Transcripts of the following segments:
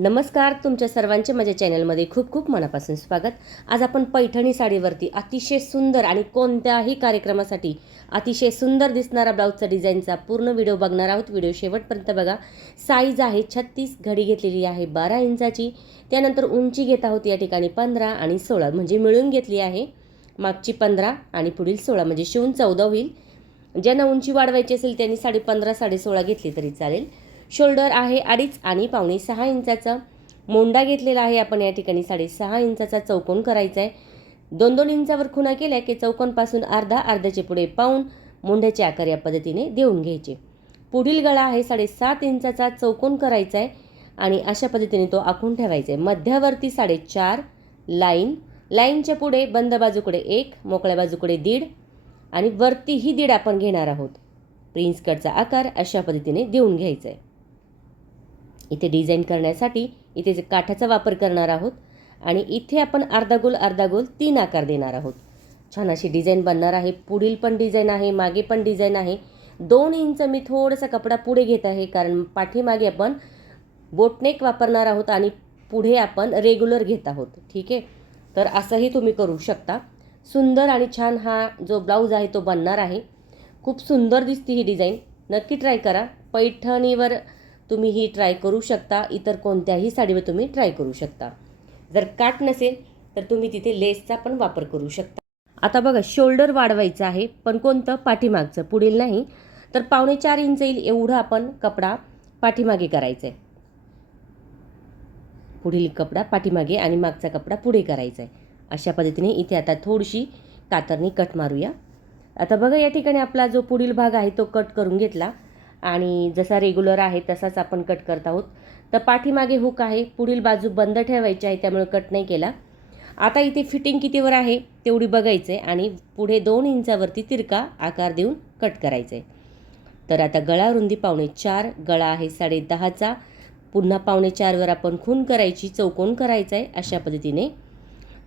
नमस्कार, तुमच्या सर्वांचे माझ्या चॅनलमध्ये खूप खूप मनापासून स्वागत। आज आपण पैठणी साडीवरती अतिशय सुंदर आणि कोणत्याही कार्यक्रमासाठी अतिशय सुंदर दिसणारा ब्लाउजचा डिझाईनचा पूर्ण व्हिडिओ बघणार आहोत। व्हिडिओ शेवटपर्यंत बघा। साईज आहे 36, घडी घेतलेली आहे 12 इंचाची। त्यानंतर उंची घेत आहोत या ठिकाणी 15 आणि 16 म्हणजे मिळून घेतली आहे। मागची 15 आणि पुढील 16 म्हणजे शिवून 14 होईल। ज्यांना उंची वाढवायची असेल त्यांनी 15.5 16.5 घेतली तरी चालेल। शोल्डर आहे 2.5 आणि पावणे 6 इंचाचा। मोंडा घेतलेला आहे आपण या ठिकाणी 6.5 इंचाचा। चौकोन करायचा आहे। 2-2 इंचावर खुणा केल्या की चौकोनपासून अर्ध्याचे पुढे पाऊण मोंढ्याचे आकार या पद्धतीने देऊन घ्यायचे। पुढील गळा आहे 7.5 इंचाचा। चौकोन करायचा आहे आणि अशा पद्धतीने तो आखून ठेवायचा आहे। मध्यावरती 4.5 लाईनच्या पुढे बंद बाजूकडे 1, मोकळ्या बाजूकडे 1.5 आणि वरतीही 1.5 आपण घेणार आहोत। प्रिन्स कटचा आकार अशा पद्धतीने देऊन घ्यायचा आहे। इथे डिझाइन करण्यासाठी इथे काठाचा वापर करणार आहोत आणि इथे आपण अर्धा गोल 3 आकार देणार आहोत। छान अशी डिझाइन बनणार आहे। पुढील पण डिझाइन आहे, मागे पण डिझाइन आहे। 2 इंच मी थोडासा कपडा पुढे घेत आहे कारण पाठीमागे आपण बोटनेक वापरणार आहोत आणि पुढे आपण रेग्युलर घेत आहोत। ठीक आहे, तर असंही तुम्ही करू शकता। सुंदर आणि छान हा जो ब्लाउज आहे तो बनणार आहे। खूप सुंदर दिसते ही डिझाइन, नक्की ट्राय करा। पैठणीवर तुम्ही ही ट्राय करू शकता, इतर कोणत्याही साडीवर तुम्ही ट्राय करू शकता। जर काट नसेल तर तुम्ही तिथे लेसचा पण वापर करू शकता। आता बघा, शोल्डर वाढवायचं आहे पण कोणतं, पाठीमागचं, पुढील नाही। तर पावणे 4 इंच येईल एवढा आपण कपडा पाठीमागे करायचा आहे। पुढील कपडा पाठीमागे आणि मागचा कपडा पुढे करायचा आहे। अशा पद्धतीने इथे आता थोडीशी कातरणी कट मारूया। आता बघा, या ठिकाणी आपला जो पुढील भाग आहे तो कट करून घेतला आणि जसा रेग्युलर आहे तसाच आपण कट करत आहोत। तर पाठीमागे हुक आहे, पुढील बाजू बंद ठेवायची आहे त्यामुळे कट नाही केला। आता इथे फिटिंग कितीवर आहे तेवढी बघायचं आहे आणि पुढे 2 इंचावरती तिरका आकार देऊन कट करायचं आहे। तर आता गळा रुंदी पावणे 4, गळा आहे 10.5चा। पुन्हा पावणे 4वर आपण खूण करायची, चौकोन करायचा आहे अशा पद्धतीने।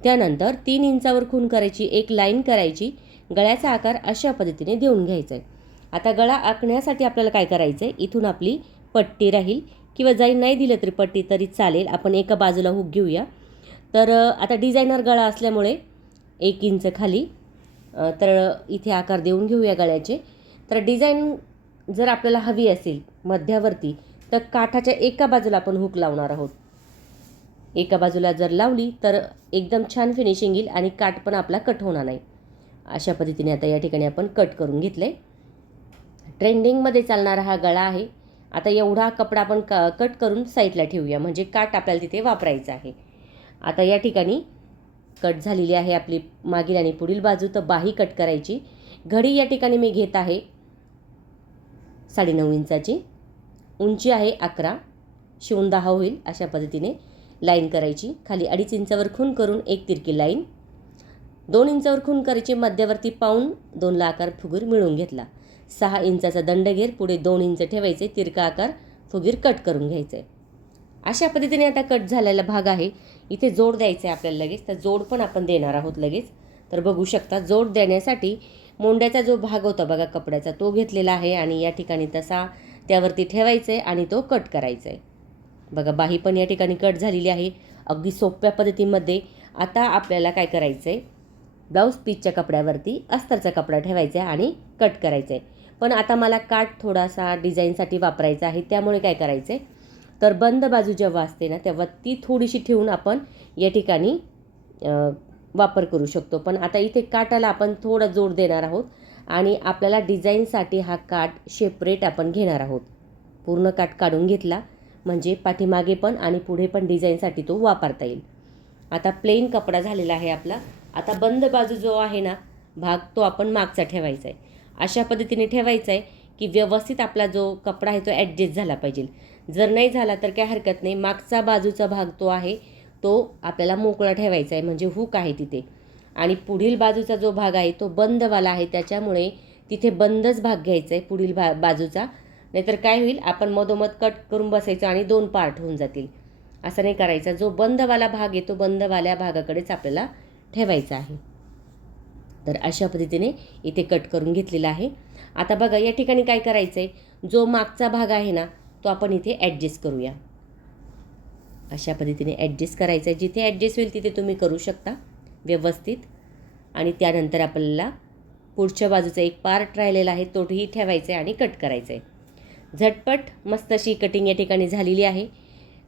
त्यानंतर 3 इंचावर खूण करायची, एक लाईन करायची, गळ्याचा आकार अशा पद्धतीने देऊन घ्यायचा आहे। आता गळा आखण्यासाठी आपल्याला काय करायचं आहे, इथून आपली पट्टी राहील किंवा जाई नाही दिलं तरी पट्टी तरी चालेल। आपण एका बाजूला हुक घेऊया। तर आता डिझायनर गळा असल्यामुळे 1 इंच खाली तर इथे आकार देऊन घेऊया गळ्याचे। तर डिझाईन जर आपल्याला हवी असेल मध्यावरती तर काठाच्या एका बाजूला आपण हुक लावणार आहोत। एका बाजूला जर लावली तर एकदम छान फिनिशिंग येईल आणि काठ पण आपला कट होणार नाही। अशा पद्धतीने आता या ठिकाणी आपण कट करून घेतले। ट्रेंडिंगमध्ये चालणारा हा गळा आहे। आता एवढा कपडा आपण कट करून साईडला ठेवूया म्हणजे काठ आपल्याला तिथे वापरायचा आहे। आता या ठिकाणी कट झालेली आहे आपली मागील आणि पुढील बाजू। तर बाही कट करायची। घडी या ठिकाणी मी घेत आहे 9.5 इंचाची। उंची आहे 11, शिवून 10 होईल अशा पद्धतीने लाईन करायची। खाली 2.5 इंचावर खूण करून एक तिरकी लाईन, 2 इंचावर खूण करायची, मध्यवर्ती पाऊण 2ला आकार फुगीर मिळवून घेतला। 6 इंचाचा दंडगेर, पुढे 2 इंच ठेवायचे, तिरका आकार फुगीर कट करून घ्यायचे। अशा पद्धतीने आता कट झालेला भाग आहे। इथे जोड द्यायचा आहे आपल्याला लगेच, तर जोड पण आपण देणार आहोत लगेच। तर बघू शकता, जोड देण्यासाठी मोंड्याचा जो भाग होता बघा कपड्याचा तो घेतलेला आहे आणि या ठिकाणी तसा त्यावरती ठेवायचा आहे आणि तो कट करायचा आहे। बघा, बाही पण या ठिकाणी कट झालेली आहे अगदी सोप्या पद्धतीमध्ये। आता आपल्याला काय करायचं आहे, ब्लाऊज पीसच्या कपड्यावरती अस्तरचा कपडा ठेवायचा आहे आणि कट करायचा आहे। पण आता मला काठ थोडासा डिझाईनसाठी वापरायचा आहे त्यामुळे काय करायचं आहे, तर बंद बाजू जेव्हा असते ना तेव्हा ती थोडीशी ठेवून आपण या ठिकाणी वापर करू शकतो। पण आता इथे काठाला आपण थोडा जोड देणार आहोत आणि आपल्याला डिझाईनसाठी हा काठ सेपरेट आपण घेणार आहोत। पूर्ण काठ काढून घेतला म्हणजे पाठीमागे पण आणि पुढे पण डिझाईनसाठी तो वापरता येईल। आता प्लेन कपडा झालेला आहे आपला। आता बंद बाजू जो आहे ना भाग तो आपण मागचा ठेवायचा आहे। अशा पद्धतीने ठेवायचा आहे की व्यवस्थित आपला जो कपडा आहे तो ॲडजस्ट झाला पाहिजे। जर नाही झाला तर काय हरकत नाही, मागचा बाजूचा भाग तो आहे तो आपल्याला मोकळा ठेवायचा आहे म्हणजे हुक आहे तिथे। आणि पुढील बाजूचा जो भाग आहे तो बंदवाला आहे त्याच्यामुळे तिथे बंदच भाग घ्यायचा आहे पुढील बाजूचा। नाहीतर काय होईल, आपण मधोमध कट करून बसायचं आणि 2 पार्ट होऊन जातील। असं नाही करायचा। जो बंदवाला भाग आहे तो बंदवाल्या भागाकडेच आपल्याला ठेवायचा आहे। तर अशा पद्धतीने इथे कट करून घेतलेला आहे। आता बघा, या ठिकाणी काय करायचं आहे, जो मागचा भाग आहे ना तो आपण इथे ॲडजस्ट करूया अशा पद्धतीने ॲडजस्ट करायचं आहे. जिथे ॲडजस्ट होईल तिथे तुम्ही करू शकता व्यवस्थित. आणि त्यानंतर आपल्याला पुढच्या बाजूचा एक पार्ट राहिलेला आहे तोही ठेवायचा आहे आणि कट करायचं आहे. झटपट मस्त अशी कटिंग या ठिकाणी झालेली आहे.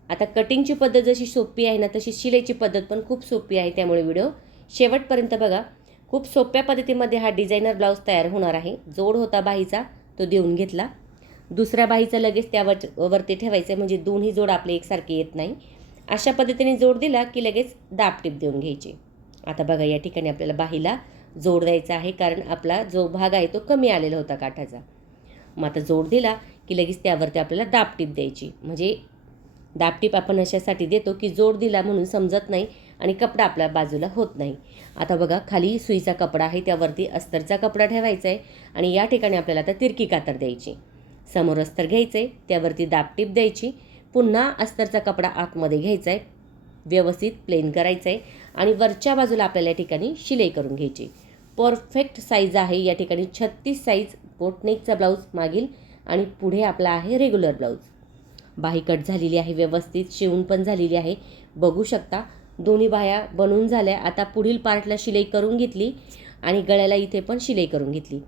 आता कटिंगची पद्धत जशी सोपी आहे ना, तशी शिलाईची पद्धत पण खूप सोपी आहे. त्यामुळे व्हिडिओ शेवटपर्यंत बघा. खूप सोप्या पद्धतीमध्ये हा डिझायनर ब्लाऊज तयार होणार आहे. जोड होता बाहीचा तो देऊन घेतला. दुसऱ्या बाहीचा लगेच वरती ठेवायचं आहे, म्हणजे दोन्ही जोड आपले एकसारखे येत नाही. अशा पद्धतीने जोड दिला की लगेच दाबटीप देऊन घ्यायची. आता बघा या ठिकाणी आपल्याला बाहीला जोड द्यायचा आहे, कारण आपला जो भाग आहे तो कमी आलेला होता काठाचा. मग आता जोड दिला की लगेच त्यावरती आपल्याला दाबटीप द्यायची. म्हणजे दाबटीप आपण अशासाठी देतो की जोड दिला म्हणून समजत नाही आणि कपडा आपल्या बाजूला होत नाही. आता बघा खाली सुईचा कपडा आहे, त्यावरती अस्तरचा कपडा ठेवायचा आहे आणि या ठिकाणी आपल्याला आता तिरकी कातर द्यायची. समोर अस्तर घ्यायचं आहे, त्यावरती दाबटीप द्यायची. पुन्हा अस्तरचा कपडा आतमध्ये घ्यायचा आहे, व्यवस्थित प्लेन करायचं आहे आणि वरच्या बाजूला आपल्याला या ठिकाणी शिलाई करून घ्यायची. परफेक्ट साईज आहे या ठिकाणी 36 साईज बोटनेकचा ब्लाऊज मागील आणि पुढे आपला आहे रेग्युलर ब्लाऊज. बाही कट झालेली आहे, व्यवस्थित शिवून पण झालेली आहे. बघू शकता दोन्ही बाह्या बनवून झाल्या. आता पुढील पार्टला शिलाई करून घेतली आणि गळ्याला इथे पण शिलाई करून घेतली.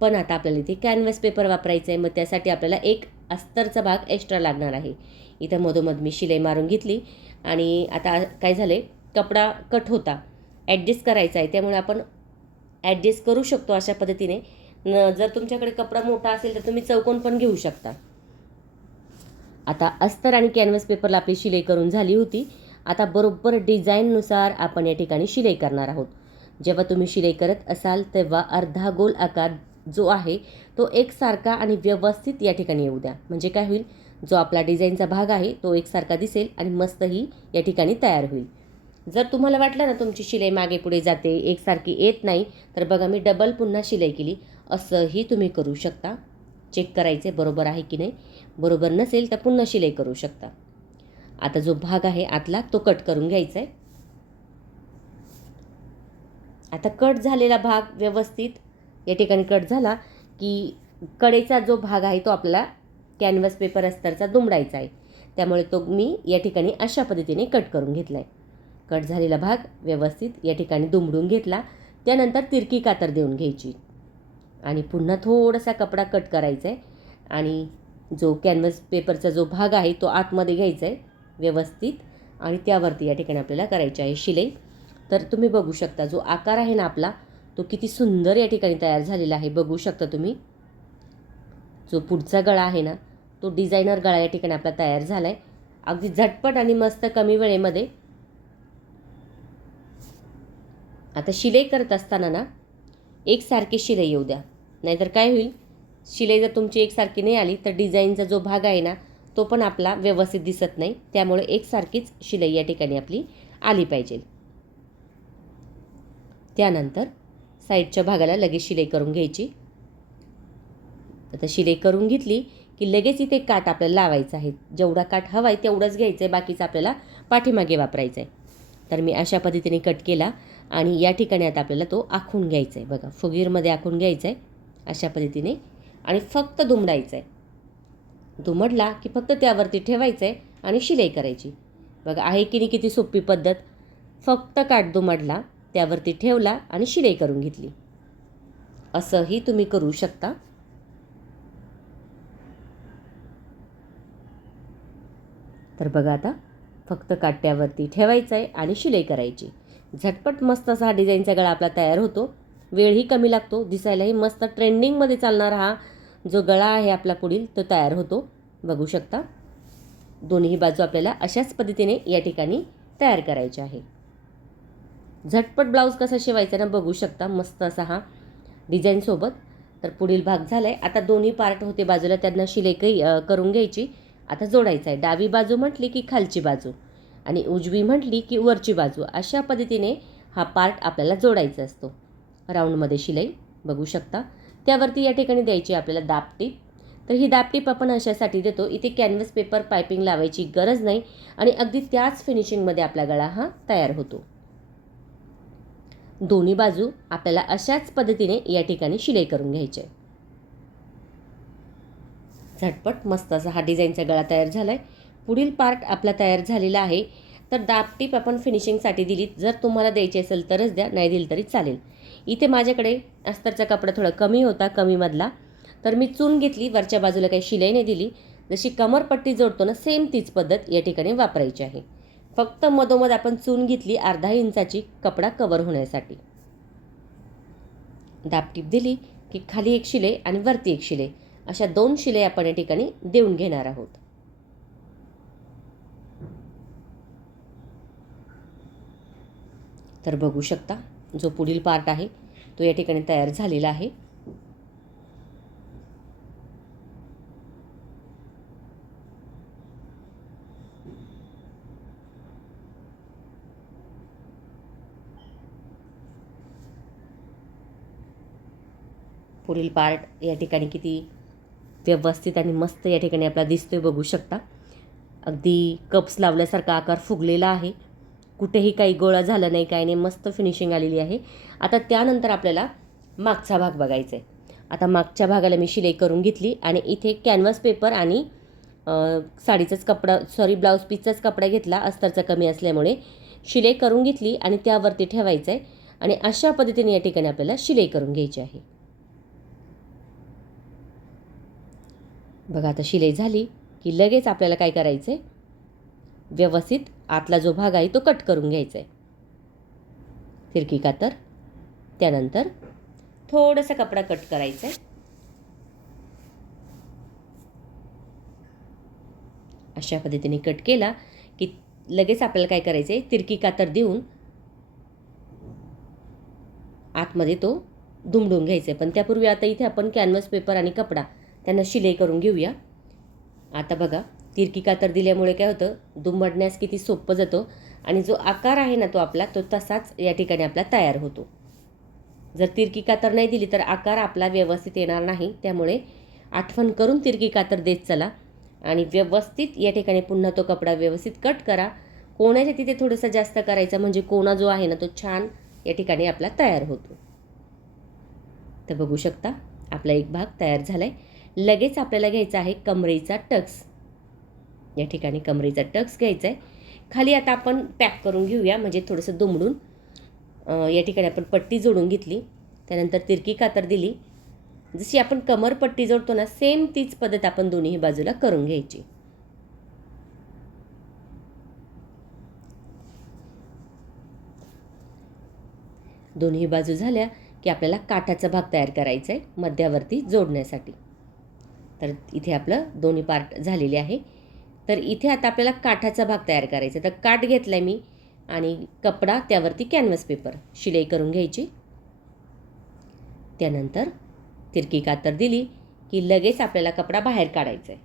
पण आता आपल्याला इथे कॅनव्हास पेपर वापरायचं आहे, मग त्यासाठी आपल्याला एक अस्तरचा भाग एक्स्ट्रा लागणार आहे. इथं मधोमध मी शिलाई मारून घेतली आणि आता काय झालं आहे, कपडा कट होता, ॲडजस्ट करायचा आहे. त्यामुळे आपण ॲडजस्ट करू शकतो अशा पद्धतीने. जर तुमच्याकडे कपडा मोठा असेल तर तुम्ही चौकोन पण घेऊ शकता. आता अस्तर आणि कॅनव्हास पेपरला आपली शिलाई करून झाली होती. आता बरोबर डिझाईननुसार आपण या ठिकाणी शिलाई करणार आहोत. जेव्हा तुम्ही शिलाई करत असाल तेव्हा अर्धा गोल आकार जो आहे तो एकसारखा आणि व्यवस्थित या ठिकाणी येऊ द्या. म्हणजे काय होईल, जो आपला डिझाईनचा भाग आहे तो एकसारखा दिसेल आणि मस्तही या ठिकाणी तयार होईल. जर तुम्हाला वाटलं ना तुमची शिलाई मागे पुढे जाते, एकसारखी येत नाही, तर बघा मी डबल पुन्हा शिलाई केली. असंही तुम्ही करू शकता. चेक करायचे बरोबर आहे की नाही. बरोबर नसेल तर पुन्हा शिलाई करू शकता. आता जो भाग आहे आतला तो कट करून घ्यायचा आहे. आता कट झालेला भाग व्यवस्थित या ठिकाणी कट झाला की कडेचा जो भाग आहे तो आपल्याला कॅनव्हास पेपर अस्तरचा दुमडायचा आहे. त्यामुळे तो मी या ठिकाणी अशा पद्धतीने कट करून घेतला आहे. कट झालेला भाग व्यवस्थित या ठिकाणी दुमडून घेतला. त्यानंतर तिरकी कातर देऊन घ्यायची आणि पुन्हा थोडासा कपडा कट करायचा आहे आणि जो कॅनव्हास पेपरचा जो भाग आहे तो आतमध्ये घ्यायचा आहे व्यवस्थित आणि त्यावरती या ठिकाणी आपल्याला करायची आहे शिलाई. तर तुम्ही बघू शकता जो आकार आहे ना आपला तो किती सुंदर या ठिकाणी तयार झालेला आहे. बघू शकता तुम्ही. जो पुढचा गळा आहे ना तो डिझायनर गळा या ठिकाणी आपला तयार झाला आहे. अगदी झटपट आणि मस्त कमी वेळेमध्ये. आता शिलाई करत असताना ना एकसारखी शिलाई येऊ द्या, नाहीतर काय होईल, शिलाई जर तुमची एकसारखी नाही आली तर डिझाईनचा जो भाग आहे ना तो पण आपला व्यवस्थित दिसत नाही. त्यामुळे एकसारखीच शिलाई या ठिकाणी आपली आली पाहिजे. त्यानंतर साईडच्या भागाला लगेच शिलाई करून घ्यायची. आता शिलाई करून घेतली की लगेच इथे काठ आपल्याला लावायचा आहे. जेवढा काठ हवा आहे तेवढंच घ्यायचं आहे, बाकीचं आपल्याला पाठीमागे वापरायचं आहे. तर मी अशा पद्धतीने कट केला आणि या ठिकाणी आता आपल्याला तो आखून घ्यायचा आहे. बघा फुगीरमध्ये आखून घ्यायचा आहे अशा पद्धतीने आणि फक्त दुमडायचं आहे. दुमडला की फक्त त्यावरती ठेवायचं आहे आणि शिलाई करायची. बघा आहे की नाही किती सोपी पद्धत. फक्त काठ दुमडला, त्यावरती ठेवला आणि शिलाई करून घेतली. असंही तुम्ही करू शकता. तर बघा आता फक्त काठ त्यावरती ठेवायचं आहे आणि शिलाई करायची. झटपट मस्त असा हा डिझाईनचा गळा आपला तयार होतो. वेळही कमी लागतो, दिसायलाही मस्त ट्रेंडिंगमध्ये चालणारा हा जो गळा आहे आपला पुढील तो तयार होतो. बघू शकता. दोन्ही बाजू आपल्याला अशाच पद्धतीने या ठिकाणी तयार करायचे आहे. झटपट ब्लाऊज कसा शिवायचा ना बघू शकता. मस्त असा हा डिझाईनसोबत. तर पुढील भाग झाला आहे. आता दोन्ही पार्ट होते बाजूला त्यांना शिलाई करून घ्यायची. आता जोडायचं आहे. डावी बाजू म्हटली की खालची बाजू आणि उजवी म्हटली की वरची बाजू, अशा पद्धतीने हा पार्ट आपल्याला जोडायचा असतो. राऊंडमध्ये शिलाई बघू शकता. त्यावरती या ठिकाणी द्यायची आपल्याला दाबटीप. तर ही दाबटीप आपण अशासाठी देतो, इथे कॅनव्हास पेपर पायपिंग लावायची गरज नाही आणि अगदी त्याच फिनिशिंगमध्ये आपला गळा हा तयार होतो. दोन्ही बाजू आपल्याला अशाच पद्धतीने या ठिकाणी शिलाई करून घ्यायची आहे. झटपट मस्त असा हा डिझाईनचा गळा तयार झाला आहे. पुढील पार्ट आपला तयार झालेला आहे. तर दाबटीप आपण फिनिशिंगसाठी दिली, जर तुम्हाला द्यायची असेल तरच द्या, नाही दिली तरी चालेल. इथे माझ्याकडे अस्तरचा कपडा थोडा कमी होता, कमीमधला, तर मी चून घेतली. वरच्या बाजूला काही शिलाई नाही दिली. जशी कमरपट्टी जोडतो ना, सेम तीच पद्धत या ठिकाणी वापरायची आहे. फक्त मधोमध आपण चून घेतली अर्धा इंचाची, कपडा कवर होण्यासाठी. दाबटीप दिली की खाली एक शिलाई आणि वरती एक शिलाई, अशा 2 शिलाई आपण या ठिकाणी देऊन घेणार आहोत. तर बघू शकता, जो पुढील पार्ट आहे तो या ठिकाणी तयार झालेला आहे. पुढील पार्ट या ठिकाणी किती व्यवस्थित आणि मस्त या ठिकाणी आपला दिसतोय, बघू शकता. अगदी कप्स लावल्यासारखा आकार फुगलेला आहे, कुठेही काही गोळा झाला नाही, काही नाही, मस्त फिनिशिंग आलेली आहे. आता त्यानंतर आपल्याला मागचा भाग बघायचा आहे. आता मागच्या भागाला मी शिलाई करून घेतली आणि इथे कॅनव्हास पेपर आणि साडीचाच कपडा, ब्लाऊज पीसचाच कपडा घेतला, अस्तरचा कमी असल्यामुळे शिलाई करून घेतली आणि त्यावरती ठेवायचं आहे. आणि अशा पद्धतीने या ठिकाणी आपल्याला शिलाई करून घ्यायची आहे. बघा, आता शिलाई झाली की लगेच आपल्याला काय करायचं आहे, व्यवस्थित आतला जो भाग आहे तो कट करून घ्यायचा आहे. तिरकी कातर, त्यानंतर थोडासा कपडा कट करायचा आहे. अशा पद्धतीने कट केला की लगेच आपल्याला काय करायचं आहे, तिरकी कातर देऊन आतमध्ये तो दुमडून घ्यायचा आहे. पण त्यापूर्वी आता इथे आपण कॅनव्हास पेपर आणि कपडा त्यांना शिलाई करून घेऊया. आता बघा, तिरकी कातर दिल्यामुळे काय होतं, दुमडण्यास किती सोपं जातो आणि जो आकार आहे ना तो आपला, तो तसाच या ठिकाणी आपला तयार होतो. जर तिरकी कातर नाही दिली तर आकार आपला व्यवस्थित येणार नाही. त्यामुळे आठवण करून तिरकी कातर देत चला आणि व्यवस्थित या ठिकाणी पुन्हा तो कपडा व्यवस्थित कट करा. कोणाच्या तिथे थोडंसं जास्त करायचं, म्हणजे कोणा जो आहे ना तो छान या ठिकाणी आपला तयार होतो. तर बघू शकता, आपला एक भाग तयार झाला आहे. लगेच आपल्याला घ्यायचा आहे कमरेचा टक्स. या ठिकाणी कमरेचा टक्स घ्यायचा आहे. खाली आता आपण पॅक करून घेऊया, म्हणजे थोडंसं दुमडून. या ठिकाणी आपण पट्टी जोडून घेतली, त्यानंतर तिरकी कातर दिली. जशी आपण कमरपट्टी जोडतो ना, सेम तीच पद्धत आपण दोन्ही बाजूला करून घ्यायची. दोन्ही बाजू झाल्या की आपल्याला काठाचा भाग तयार करायचा आहे मध्यावरती जोडण्यासाठी. तर इथे आपलं दोन्ही पार्ट झालेले आहे. तर इथे आता आपल्याला काठाचा भाग तयार करायचा. तर काठ घेतला आहे मी आणि कपडा, त्यावरती कॅनव्हास पेपर, शिलाई करून घ्यायची. त्यानंतर तिरकी कातर दिली की लगेच आपल्याला कपडा बाहेर काढायचा आहे.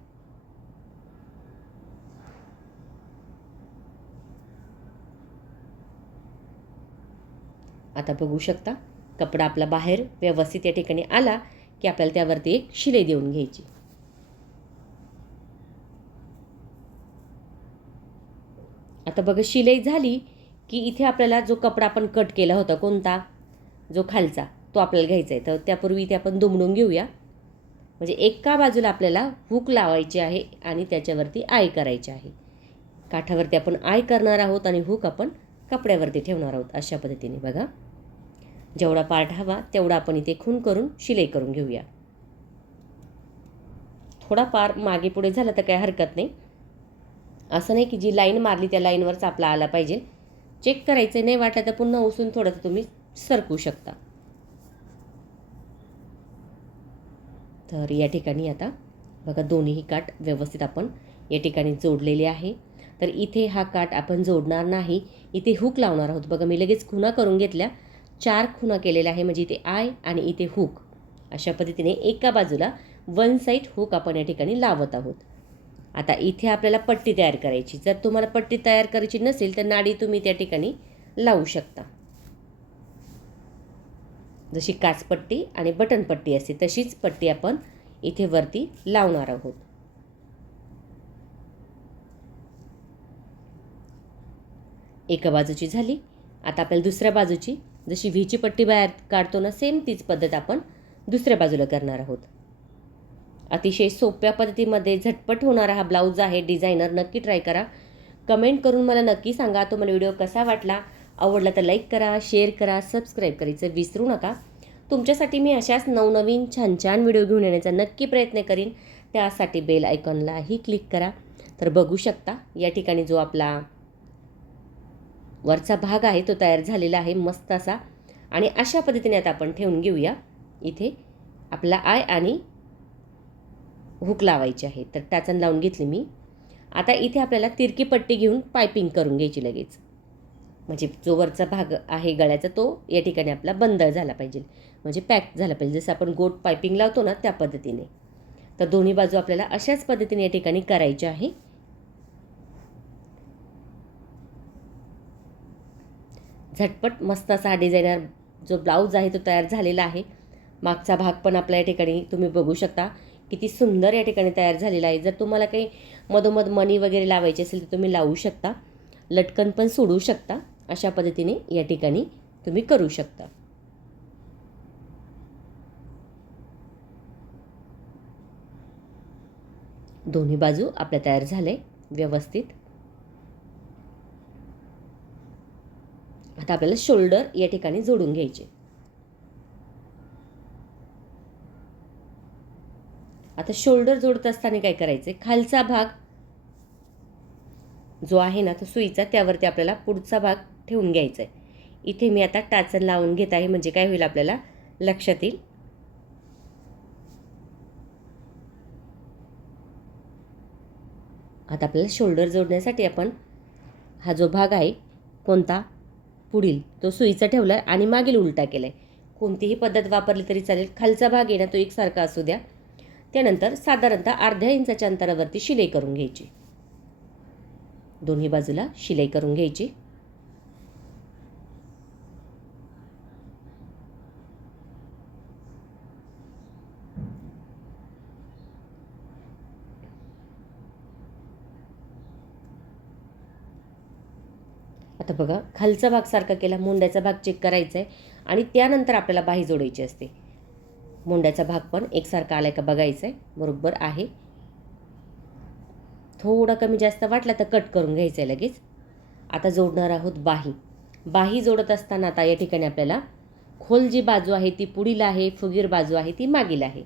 आता बघू शकता, कपडा आपला बाहेर व्यवस्थित या ठिकाणी आला की आपल्याला त्यावरती एक शिलाई देऊन घ्यायची. आता बघा, शिलाई झाली की इथे आपल्याला जो कपडा आपण कट केला होता, कोणता, जो खालचा, तो आपल्याला घ्यायचा आहे. तर त्यापूर्वी इथे आपण दुमडून घेऊया. म्हणजे एका बाजूला आपल्याला हुक लावायची आहे आणि त्याच्यावरती आय करायची आहे. काठावरती आपण आय करणार आहोत आणि हुक आपण कपड्यावरती ठेवणार आहोत. अशा पद्धतीने बघा, जेवढा पार्ट हवा तेवढा आपण इथे खून करून शिलाई करून घेऊया. थोडा पार मागे पुढे झाला तर काही हरकत नाही. असं नाही की जी लाईन मारली त्या लाईनवरच आपला आला पाहिजे. चेक करायचं, नाही वाटलं तर पुन्हा उसून थोडंसं तुम्ही सरकू शकता. तर या ठिकाणी आता बघा, दोन्ही काठ व्यवस्थित आपण या ठिकाणी जोडलेले आहे. तर इथे हा काठ आपण जोडणार नाही, इथे हुक लावणार आहोत. बघा, मी लगेच खुणा करून घेतल्या, 4 खुणा केलेल्या आहे. म्हणजे इथे आय आणि इथे हुक, अशा पद्धतीने एका बाजूला वन साईड हुक आपण या ठिकाणी लावत आहोत. आता इथे आपल्याला पट्टी तयार करायची. जर तुम्हाला पट्टी तयार करायची नसेल तर नाडी तुम्ही त्या ठिकाणी लावू शकता. जशी काचपट्टी आणि बटनपट्टी असते तशीच पट्टी आपण इथे वरती लावणार आहोत. एका बाजूची झाली. आता आपल्याला दुसऱ्या बाजूची, जशी व्हीची पट्टी बाहेर काढतो ना, सेम तीच पद्धत आपण दुसऱ्या बाजूला करणार आहोत. अतिशय सोप्या पद्धतीमध्ये झटपट होणारा हा ब्लाऊज आहे डिझायनर. नक्की ट्राय करा. कमेंट करून मला नक्की सांगा तुम्हाला व्हिडिओ कसा वाटला. आवडला तर लाईक करा, शेअर करा, सबस्क्राईब करायचं विसरू नका. तुमच्यासाठी मी अशाच नवनवीन छान छान व्हिडिओ घेऊन येण्याचा नक्की प्रयत्न करीन. त्यासाठी बेल आयकॉनलाही क्लिक करा. तर बघू शकता या ठिकाणी जो आपला वरचा भाग आहे तो तयार झालेला आहे मस्त असा. आणि अशा पद्धतीने आता आपण ठेवून घेऊया. इथे आपला आय आणि हुक लावायचे आहे. तर टाचन लावून घेतली मी. आता इथे आपल्याला तिरकी पट्टी घेऊन पायपिंग करून घ्यायची लगेच. म्हणजे जो वरचा भाग आहे गळ्याचा तो या ठिकाणी आपला बंद झाला पाहिजे, म्हणजे पॅक झाला पाहिजे. जसं आपण गोट पायपिंग लावतो ना त्या पद्धतीने. तर दोन्ही बाजू आपल्याला अशाच पद्धतीने या ठिकाणी करायचे आहे. झटपट मस्त असा हा डिझायनर जो ब्लाऊज आहे तो तयार झालेला आहे. मागचा भाग पण आपल्या या ठिकाणी तुम्ही बघू शकता किती सुंदर या ठिकाणी तयार झालेला आहे. जर तुम्हाला काही मधोमध मणी वगैरे लावायची असेल तर तुम्ही लावू शकता. लटकन पण सोडू शकता. अशा पद्धतीने या ठिकाणी तुम्ही करू शकता. दोन्ही बाजू आपल्या तयार झाले व्यवस्थित. आता आपल्याला शोल्डर या ठिकाणी जोडून घ्यायचे. आता शोल्डर जोडत असताना काय करायचे, खालचा भाग जो आहे ना तो सुईचा त्यावरती आपल्याला पुढचा भाग ठेवून घ्यायचा आहे. इथे मी आता टाचन लावून घेत आहे, म्हणजे काय होईल आपल्याला लक्षात येईल. आता आपल्याला शोल्डर जोडण्यासाठी आपण हा जो भाग आहे कोणता पुढील तो सुईचा ठेवला आणि मागील उलटा केला आहे. कोणतीही पद्धत वापरली तरी चालेल. खालचा भाग आहे ना तो एकसारखा असू द्या. त्यानंतर साधारणतः अर्ध्या इंचाच्या अंतरावरती शिलाई करून घ्यायची. दोन्ही बाजूला शिलाई करून घ्यायची. आता बघा खालचा भाग सारखा केला, मुंड्याचा भाग चेक करायचा आहे आणि त्यानंतर आपल्याला बाही जोडायची असते. मुंड्याचा भाग पण एकसारखा आलाय का बघायचा आहे. बरोबर आहे. थोडा कमी जास्त वाटला तर कट करून घ्यायचं आहे लगेच. आता जोडणार आहोत बाही. बाही जोडत असताना आता या ठिकाणी आपल्याला खोल जी बाजू आहे ती पुढील आहे, फुगीर बाजू आहे ती मागील आहे.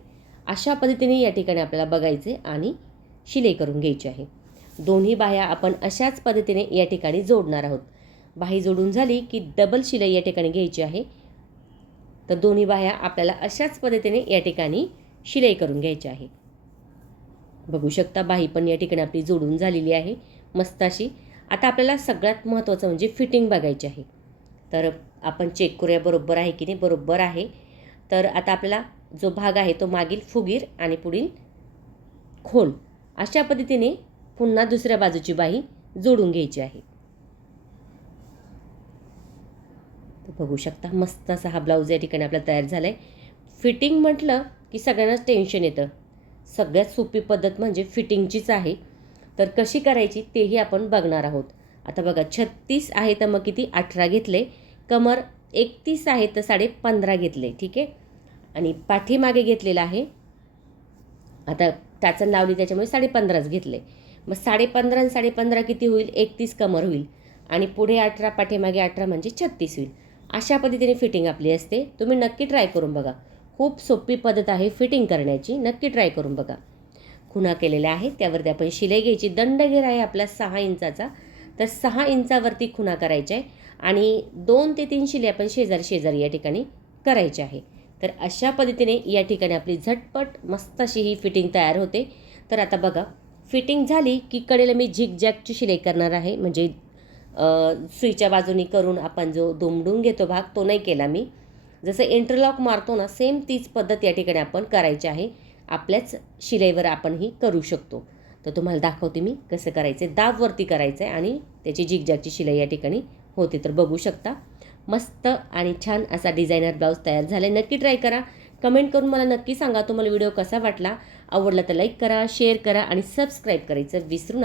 अशा पद्धतीने या ठिकाणी आपल्याला बघायचे आणि शिलाई करून घ्यायची आहे. दोन्ही बाह्या आपण अशाच पद्धतीने या ठिकाणी जोडणार आहोत. बाही जोडून झाली की डबल शिलाई या ठिकाणी घ्यायची आहे. तर दोन्ही बाह्या आपल्याला अशाच पद्धतीने या ठिकाणी शिलाई करून घ्यायची आहे. बघू शकता बाही पण या ठिकाणी आपली जोडून झालेली आहे मस्त अशी. आता आपल्याला सगळ्यात महत्त्वाचं म्हणजे फिटिंग बघायची आहे. तर आपण चेक करूया बरोबर आहे की नाही. बरोबर आहे. तर आता आपल्याला जो भाग आहे तो मागील फुगीर आणि पुढील खोल अशा पद्धतीने पुन्हा दुसऱ्या बाजूची बाही जोडून घ्यायची आहे. बघू शकता मस्त असा हा ब्लाऊज या ठिकाणी आपला तयार झाला आहे. फिटिंग म्हटलं की सगळ्यांनाच टेन्शन येतं. सगळ्यात सोपी पद्धत म्हणजे फिटिंगचीच आहे. तर कशी करायची तेही आपण बघणार आहोत. आता बघा 36 आहे तर मग किती 18 घेतले. कमर 31 आहे तर 15.5 घेतले. ठीक आहे. आणि पाठीमागे घेतलेला आहे. आता टाचन लावली त्याच्यामुळे 15.5 घेतले. मग 15.5 आणि 15.5 किती होईल, 31 कमर होईल. आणि पुढे 18 पाठीमागे 18 म्हणजे 36 होईल. अशा पद्धतीने फिटिंग आपली असते. तुम्ही नक्की ट्राय करून बघा. खूप सोपी पद्धत आहे फिटिंग करण्याची. नक्की ट्राय करून बघा. खुणा केलेल्या आहेत त्यावरती आपण शिलाई घ्यायची. दंडघेर आहे आपला 6 इंचाचा. तर 6 इंचावरती खुणा करायच्या आहे आणि 2 ते 3 शिलाई आपण शेजारी शेजारी या ठिकाणी करायची आहे. तर अशा पद्धतीने या ठिकाणी आपली झटपट मस्त अशी ही फिटिंग तयार होते. तर आता बघा फिटिंग झाली की कडेला मी झिगझॅगची शिलाई करणार आहे. म्हणजे सुईच्या बाजूनी करून आपण जो दुमडून घेतो भाग तो नाही केला मी. जसं इंटरलॉक मारतो ना सेम तीच पद्धत या ठिकाणी आपण करायची आहे. आपल्याच शिलाईवर आपण ही करू शकतो. तर तुम्हाला दाखवते मी कसं करायचं आहे. दाबवरती करायचं आहे आणि त्याची झिगझॅगची शिलाई या ठिकाणी होते. तर बघू शकता मस्त आणि छान असा डिझायनर ब्लाऊज तयार झाला आहे. नक्की ट्राय करा. कमेंट करून मला नक्की सांगा तुम्हाला व्हिडिओ कसा वाटला. आवडला तर लाईक करा, शेअर करा आणि सबस्क्राईब करायचं विसरू नका.